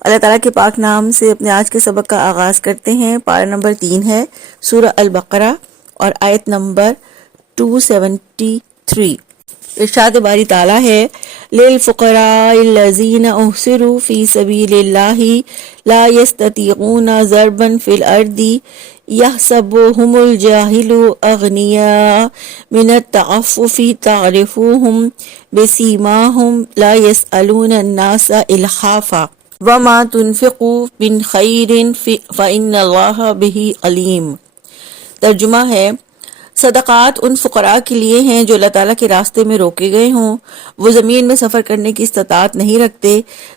اللہ تعالیٰ کے پاک نام سے اپنے آج کے سبق کا آغاز کرتے ہیں۔ پارہ نمبر 3 ہے سورہ البقرہ اور آیت نمبر 273۔ ارشاد باری تعالیٰ ہے للفقراء الذین احصروا فی سبیل اللہ لا یستطیعون ضربا فی الارض یحسبهم الجاہل اغنیاء من التعفف تعرفوهم بسیماهم لا یسألون الناس الحافا وما تنفقوا من خیر فإن اللہ بہ علیم۔ ترجمہ ہے، صدقات ان فقراء کے لیے ہیں جو اللہ تعالیٰ کے راستے میں روکے گئے ہوں۔ وہ زمین میں سفر کرنے کی استطاعت نہیں رکھتے۔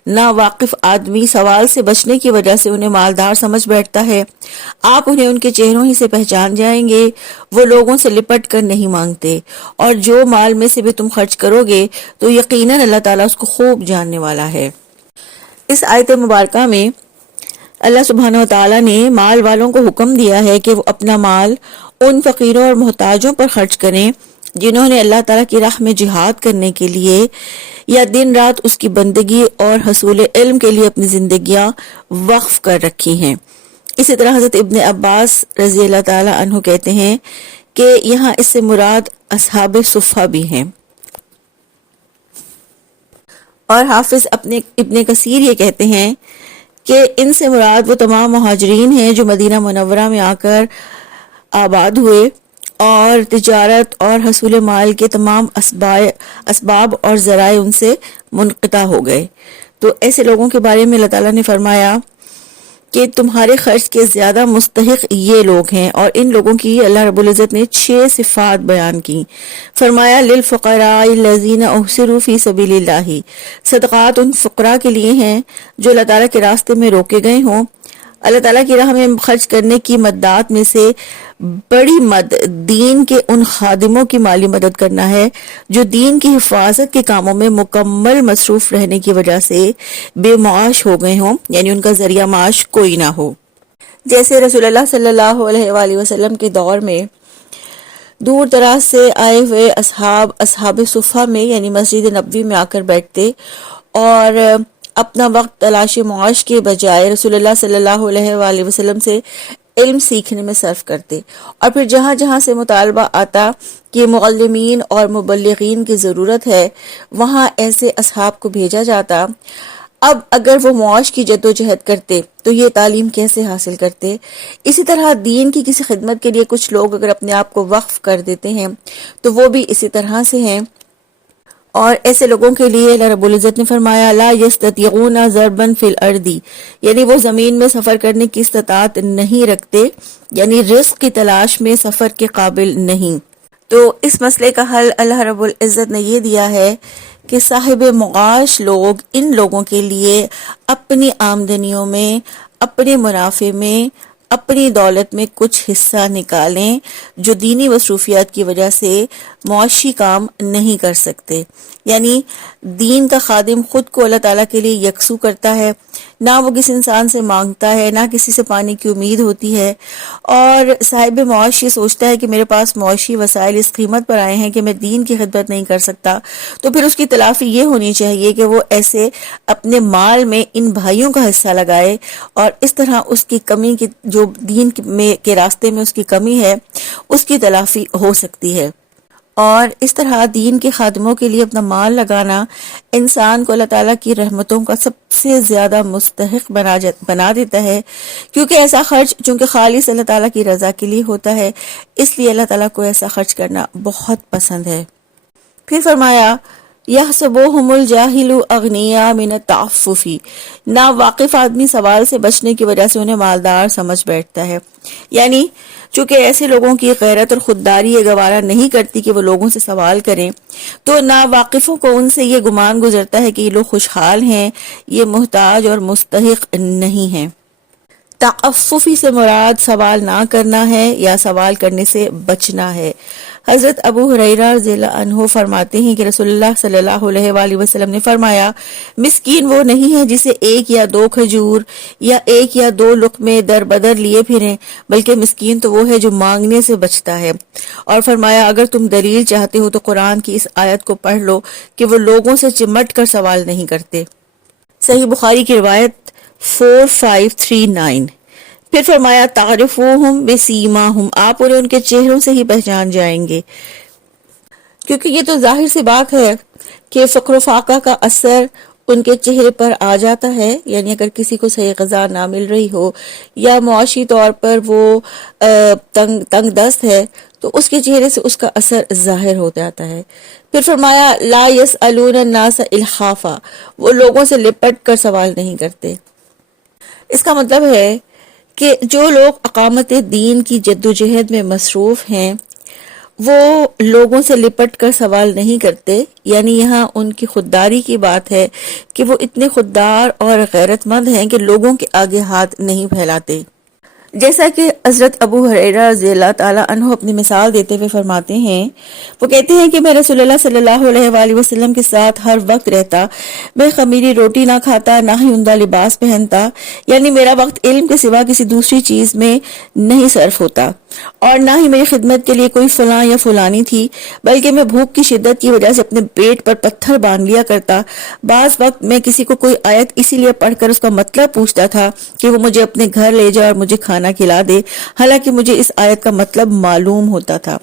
نا واقف آدمی سوال سے بچنے کی وجہ سے انہیں مالدار سمجھ بیٹھتا ہے۔ آپ انہیں ان کے چہروں ہی سے پہچان جائیں گے۔ وہ لوگوں سے لپٹ کر نہیں مانگتے، اور جو مال میں سے بھی تم خرچ کرو گے تو یقیناً اللہ تعالیٰ اس کو خوب جاننے والا ہے۔ اس آیت مبارکہ میں اللہ سبحانہ وتعالیٰ نے مال والوں کو حکم دیا ہے کہ وہ اپنا مال ان فقیروں اور محتاجوں پر خرچ کریں جنہوں نے اللہ تعالیٰ کی راہ میں جہاد کرنے کے لیے یا دن رات اس کی بندگی اور حصول علم کے لیے اپنی زندگیاں وقف کر رکھی ہیں۔ اسی طرح حضرت ابن عباس رضی اللہ تعالیٰ عنہ کہتے ہیں کہ یہاں اس سے مراد اصحاب صفہ بھی ہیں۔ اور حافظ ابن کثیر یہ کہتے ہیں کہ ان سے مراد وہ تمام مہاجرین ہیں جو مدینہ منورہ میں آ کر آباد ہوئے اور تجارت اور حصول مال کے تمام اسباب اور ذرائع ان سے منقطع ہو گئے۔ تو ایسے لوگوں کے بارے میں اللہ تعالیٰ نے فرمایا کہ تمہارے خرچ کے زیادہ مستحق یہ لوگ ہیں، اور ان لوگوں کی اللہ رب العزت نے 6 صفات بیان کی۔ فرمایا للفقراء الذین احصروا فی سبیل اللہ، صدقات ان فقراء کے لیے ہیں جو اللہ تعالیٰ کے راستے میں روکے گئے ہوں۔ اللہ تعالیٰ کی راہ میں خرچ کرنے کی مدات میں سے بڑی مد دین کے ان خادموں کی مالی مدد کرنا ہے جو دین کی حفاظت کے کاموں میں مکمل مصروف رہنے کی وجہ سے بے معاش ہو گئے ہوں، یعنی ان کا ذریعہ معاش کوئی نہ ہو۔ جیسے رسول اللہ صلی اللہ علیہ وآلہ وسلم کے دور میں دور دراز سے آئے ہوئے اصحاب صفہ میں یعنی مسجد نبوی میں آ کر بیٹھتے اور اپنا وقت تلاش معاش کے بجائے رسول اللہ صلی اللہ علیہ وآلہ وسلم سے علم سیکھنے میں صرف کرتے، اور پھر جہاں جہاں سے مطالبہ آتا کہ معلمین اور مبلغین کی ضرورت ہے وہاں ایسے اصحاب کو بھیجا جاتا۔ اب اگر وہ معاش کی جد و جہد کرتے تو یہ تعلیم کیسے حاصل کرتے؟ اسی طرح دین کی کسی خدمت کے لیے کچھ لوگ اگر اپنے آپ کو وقف کر دیتے ہیں تو وہ بھی اسی طرح سے ہیں، اور ایسے لوگوں کے لیے اللہ رب العزت نے فرمایا لا یستطیعون ضربا فی الارض، یعنی وہ زمین میں سفر کرنے کی استطاعت نہیں رکھتے، یعنی رزق کی تلاش میں سفر کے قابل نہیں۔ تو اس مسئلے کا حل اللہ رب العزت نے یہ دیا ہے کہ صاحب معاش لوگ ان لوگوں کے لیے اپنی آمدنیوں میں، اپنے منافع میں، اپنی دولت میں کچھ حصہ نکالیں جو دینی مصروفیات کی وجہ سے معاشی کام نہیں کر سکتے۔ یعنی دین کا خادم خود کو اللہ تعالیٰ کے لیے یکسو کرتا ہے، نہ وہ کسی انسان سے مانگتا ہے، نہ کسی سے پانے کی امید ہوتی ہے، اور صاحب معاش یہ سوچتا ہے کہ میرے پاس معاشی وسائل اس قیمت پر آئے ہیں کہ میں دین کی خدمت نہیں کر سکتا، تو پھر اس کی تلافی یہ ہونی چاہیے کہ وہ ایسے اپنے مال میں ان بھائیوں کا حصہ لگائے، اور اس طرح اس کی کمی کی جو دین کے راستے میں اس کی کمی ہے اس کی تلافی ہو سکتی ہے۔ اور اس طرح دین کے خادموں کے لیے اپنا مال لگانا انسان کو اللہ تعالیٰ کی رحمتوں کا سب سے زیادہ مستحق بنا دیتا ہے، کیونکہ ایسا خرچ چونکہ خالص اللہ تعالیٰ کی رضا کے لیے ہوتا ہے، اس لیے اللہ تعالیٰ کو ایسا خرچ کرنا بہت پسند ہے۔ پھر فرمایا یحسبهم الجاہل اغنیاء من التعفف، نا واقف آدمی سوال سے بچنے کی وجہ سے انہیں مالدار سمجھ بیٹھتا ہے، یعنی چونکہ ایسے لوگوں کی غیرت اور خودداری یہ گوارا نہیں کرتی کہ وہ لوگوں سے سوال کریں، تو نا واقفوں کو ان سے یہ گمان گزرتا ہے کہ یہ لوگ خوشحال ہیں، یہ محتاج اور مستحق نہیں ہیں۔ تعففی سے مراد سوال نہ کرنا ہے یا سوال کرنے سے بچنا ہے۔ حضرت ابو ہریرہ رضی اللہ عنہ فرماتے ہیں کہ رسول اللہ صلی اللہ علیہ وآلہ وسلم نے فرمایا مسکین وہ نہیں ہے جسے 1 یا 2 کھجور یا 1 یا 2 لقمے در بدر لیے پھریں، بلکہ مسکین تو وہ ہے جو مانگنے سے بچتا ہے۔ اور فرمایا اگر تم دلیل چاہتے ہو تو قرآن کی اس آیت کو پڑھ لو کہ وہ لوگوں سے چمٹ کر سوال نہیں کرتے۔ صحیح بخاری کی روایت 4539۔ پھر فرمایا تعرفوہم بسیماہم، آپ انہیں ان کے چہروں سے ہی پہچان جائیں گے، کیونکہ یہ تو ظاہر سی بات ہے کہ فقر و فاقہ کا اثر ان کے چہرے پر آ جاتا ہے، یعنی اگر کسی کو صحیح غذا نہ مل رہی ہو یا معاشی طور پر وہ تنگ دست ہے تو اس کے چہرے سے اس کا اثر ظاہر ہو جاتا ہے۔ پھر فرمایا لا یسألون الناس الحافا، وہ لوگوں سے لپٹ کر سوال نہیں کرتے۔ اس کا مطلب ہے کہ جو لوگ اقامت دین کی جدوجہد میں مصروف ہیں وہ لوگوں سے لپٹ کر سوال نہیں کرتے، یعنی یہاں ان کی خودداری کی بات ہے کہ وہ اتنے خوددار اور غیرت مند ہیں کہ لوگوں کے آگے ہاتھ نہیں پھیلاتے۔ جیسا کہ حضرت ابو ہریرہ رضی اللہ تعالیٰ عنہ اپنی مثال دیتے ہوئے فرماتے ہیں، وہ کہتے ہیں کہ میں رسول اللہ صلی اللہ علیہ وآلہ وسلم کے ساتھ ہر وقت رہتا، میں خمیری روٹی نہ کھاتا، نہ ہی عمدہ لباس پہنتا، یعنی میرا وقت علم کے سوا کسی دوسری چیز میں نہیں صرف ہوتا، اور نہ ہی میری خدمت کے لیے کوئی فلاں یا فلانی تھی، بلکہ میں بھوک کی شدت کی وجہ سے اپنے پیٹ پر پتھر باندھ لیا کرتا۔ بعض وقت میں کسی کو کوئی آیت اسی لیے پڑھ کر اس کا مطلب پوچھتا تھا کہ وہ مجھے اپنے گھر لے جائے اور مجھے کھانا کھلا دے، حالانکہ مجھے اس آیت کا مطلب معلوم ہوتا تھا۔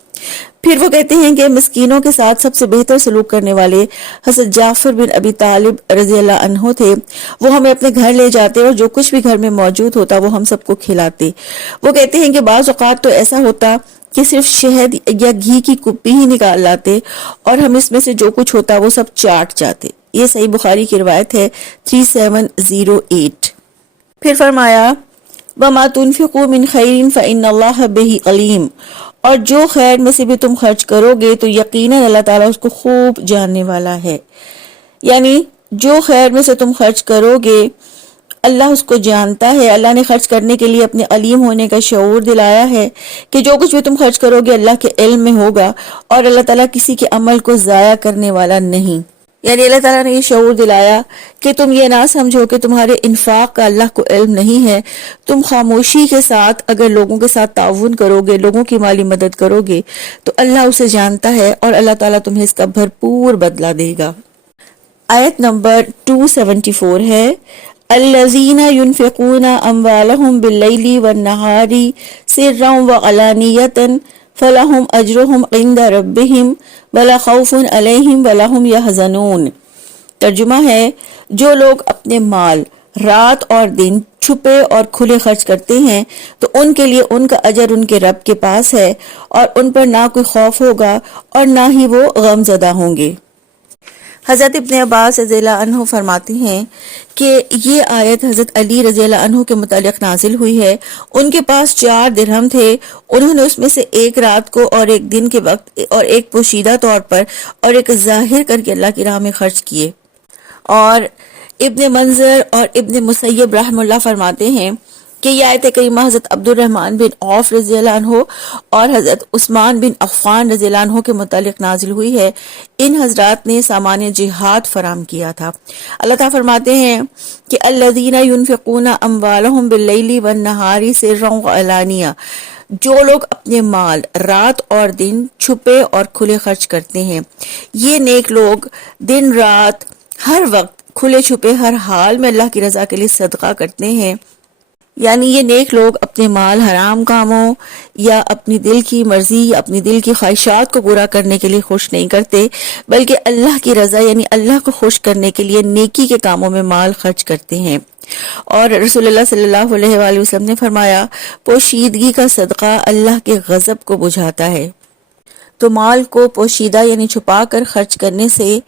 پھر وہ کہتے ہیں کہ مسکینوں کے ساتھ سب سے بہتر سلوک کرنے والے حضرت جعفر بن ابی طالب رضی اللہ عنہ تھے، وہ ہمیں اپنے گھر لے جاتے اور جو کچھ بھی گھر میں موجود ہوتا وہ ہم سب کو کھلاتے۔ وہ کہتے ہیں کہ بعض اوقات تو ایسا ہوتا کہ صرف شہد یا گھی کی کپی ہی نکال لاتے اور ہم اس میں سے جو کچھ ہوتا وہ سب چاٹ جاتے۔ یہ صحیح بخاری کی روایت ہے 3708۔ پھر فرمایا وَمَا تُنْفِقُوا مِنْ خَيْرٍ فَإِنَّ اللَّهَ بِهِ عَلِيمٌ، اور جو خیر میں سے بھی تم خرچ کرو گے تو یقیناً اللہ تعالیٰ اس کو خوب جاننے والا ہے، یعنی جو خیر میں سے تم خرچ کرو گے اللہ اس کو جانتا ہے۔ اللہ نے خرچ کرنے کے لیے اپنے علیم ہونے کا شعور دلایا ہے کہ جو کچھ بھی تم خرچ کرو گے اللہ کے علم میں ہوگا، اور اللہ تعالیٰ کسی کے عمل کو ضائع کرنے والا نہیں۔ یعنی اللہ تعالیٰ نے یہ شعور دلایا کہ تم یہ نہ سمجھو کہ تمہارے انفاق کا اللہ کو علم نہیں ہے، تم خاموشی کے ساتھ اگر لوگوں کے ساتھ تعاون کرو گے، لوگوں کی مالی مدد کرو گے تو اللہ اسے جانتا ہے اور اللہ تعالیٰ تمہیں اس کا بھرپور بدلہ دے گا۔ آیت نمبر 274 ہے الذین ينفقون اموالهم باللیل والنہار سرا وعلانیۃ فلہم اجرہم عند ربہم ولا خوف علیہم ولا ہم یحزنون۔ ترجمہ ہے جو لوگ اپنے مال رات اور دن چھپے اور کھلے خرچ کرتے ہیں تو ان کے لیے ان کا اجر ان کے رب کے پاس ہے اور ان پر نہ کوئی خوف ہوگا اور نہ ہی وہ غم زدہ ہوں گے۔ حضرت ابن عباس رضی اللہ عنہ فرماتے ہیں کہ یہ آیت حضرت علی رضی اللہ عنہ کے متعلق نازل ہوئی ہے۔ ان کے پاس 4 درہم تھے، انہوں نے اس میں سے ایک رات کو اور ایک دن کے وقت اور ایک پوشیدہ طور پر اور ایک ظاہر کر کے اللہ کی راہ میں خرچ کیے۔ اور ابن منظر اور ابن مسیب رحم اللہ فرماتے ہیں کہ یہ آیت کریمہ حضرت عبد الرحمن بن عوف رضی اللہ عنہ اور حضرت عثمان بن عفان رضی اللہ عنہ کے متعلق نازل ہوئی ہے۔ ان حضرات نے سامان جہاد فراہم کیا تھا۔ اللہ تعالیٰ فرماتے ہیں کہ الذین ينفقون اموالهم باللیل والنہار سرا وعلانیہ، جو لوگ اپنے مال رات اور دن چھپے اور کھلے خرچ کرتے ہیں، یہ نیک لوگ دن رات ہر وقت کھلے چھپے ہر حال میں اللہ کی رضا کے لیے صدقہ کرتے ہیں۔ یعنی یہ نیک لوگ اپنے مال حرام کاموں یا اپنی دل کی مرضی یا اپنی دل کی خواہشات کو پورا کرنے کے لیے خوش نہیں کرتے، بلکہ اللہ کی رضا یعنی اللہ کو خوش کرنے کے لیے نیکی کے کاموں میں مال خرچ کرتے ہیں۔ اور رسول اللہ صلی اللہ علیہ وآلہ وسلم نے فرمایا پوشیدگی کا صدقہ اللہ کے غضب کو بجھاتا ہے۔ تو مال کو پوشیدہ یعنی چھپا کر خرچ کرنے سے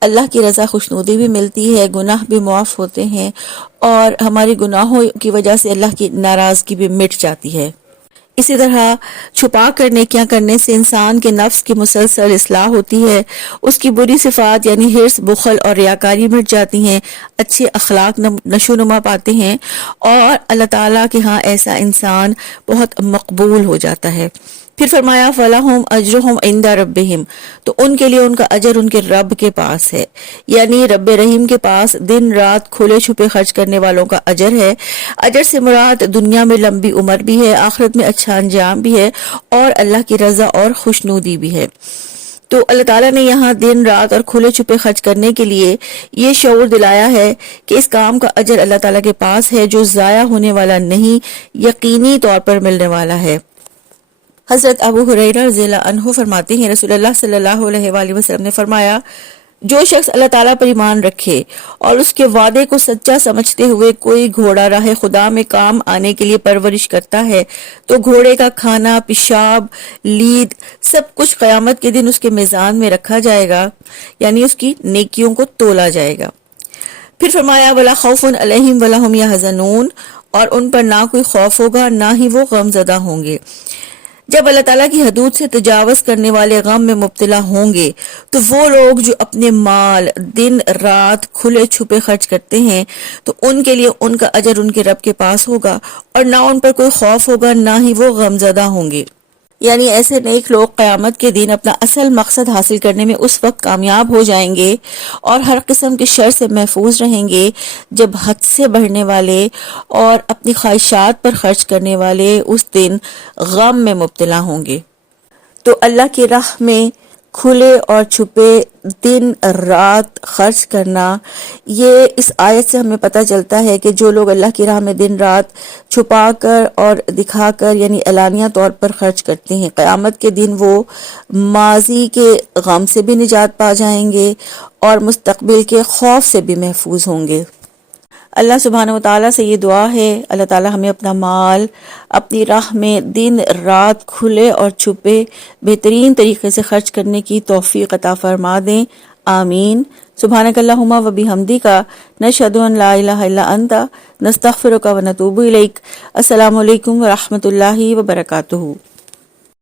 اللہ کی رضا خوشنودی بھی ملتی ہے، گناہ بھی معاف ہوتے ہیں اور ہماری گناہوں کی وجہ سے اللہ کی ناراضگی بھی مٹ جاتی ہے۔ اسی طرح چھپا کر نیکیاں کرنے سے انسان کے نفس کی مسلسل اصلاح ہوتی ہے، اس کی بری صفات یعنی حرص، بخل اور ریاکاری مٹ جاتی ہیں، اچھے اخلاق نشو نما پاتے ہیں اور اللہ تعالیٰ کے ہاں ایسا انسان بہت مقبول ہو جاتا ہے۔ پھر فرمایا فَلَهُمْ أَجْرُهُمْ عِنْدَ رَبِّهِمْ، تو ان کے لیے ان کا اجر ان کے رب کے پاس ہے، یعنی رب رحیم کے پاس دن رات کھلے چھپے خرچ کرنے والوں کا اجر ہے۔ اجر سے مراد دنیا میں لمبی عمر بھی ہے، آخرت میں اچھا انجام بھی ہے اور اللہ کی رضا اور خوشنودی بھی ہے۔ تو اللہ تعالیٰ نے یہاں دن رات اور کھلے چھپے خرچ کرنے کے لیے یہ شعور دلایا ہے کہ اس کام کا اجر اللہ تعالیٰ کے پاس ہے جو ضائع ہونے والا نہیں، یقینی طور پر ملنے والا ہے۔ حضرت ابو ہریرہ رضی اللہ عنہ فرماتے ہیں رسول اللہ صلی اللہ علیہ وآلہ وسلم نے فرمایا، جو شخص اللہ تعالیٰ پر ایمان رکھے اور اس کے وعدے کو سچا سمجھتے ہوئے کوئی گھوڑا راہ خدا میں کام آنے کے لیے پرورش کرتا ہے تو گھوڑے کا کھانا، پیشاب، لید سب کچھ قیامت کے دن اس کے میزان میں رکھا جائے گا، یعنی اس کی نیکیوں کو تولا جائے گا۔ پھر فرمایا وَلَا خَوْفٌ عَلَيْهِمْ وَلَا هُمْ يَحْزَنُونَ، اور ان پر نہ کوئی خوف ہوگا نہ ہی وہ غم زدہ ہوں گے۔ جب اللہ تعالیٰ کی حدود سے تجاوز کرنے والے غم میں مبتلا ہوں گے تو وہ لوگ جو اپنے مال دن رات کھلے چھپے خرچ کرتے ہیں تو ان کے لیے ان کا اجر ان کے رب کے پاس ہوگا، اور نہ ان پر کوئی خوف ہوگا نہ ہی وہ غم زدہ ہوں گے۔ یعنی ایسے نیک لوگ قیامت کے دن اپنا اصل مقصد حاصل کرنے میں اس وقت کامیاب ہو جائیں گے اور ہر قسم کے شر سے محفوظ رہیں گے جب حد سے بڑھنے والے اور اپنی خواہشات پر خرچ کرنے والے اس دن غم میں مبتلا ہوں گے۔ تو اللہ کی راہ میں کھلے اور چھپے دن رات خرچ کرنا، یہ اس آیت سے ہمیں پتہ چلتا ہے کہ جو لوگ اللہ کی راہ میں دن رات چھپا کر اور دکھا کر یعنی اعلانیہ طور پر خرچ کرتے ہیں، قیامت کے دن وہ ماضی کے غم سے بھی نجات پا جائیں گے اور مستقبل کے خوف سے بھی محفوظ ہوں گے۔ اللہ سبحانہ و تعالیٰ سے یہ دعا ہے اللہ تعالیٰ ہمیں اپنا مال اپنی راہ میں دن رات کھلے اور چھپے بہترین طریقے سے خرچ کرنے کی توفیق عطا فرما دیں، آمین۔ سبحانک اللہم و بحمدک، نشہد ان لا الہ الا انت، نستغفرک و نتوب الیک۔ السلام علیکم ورحمۃ اللہ وبرکاتہ۔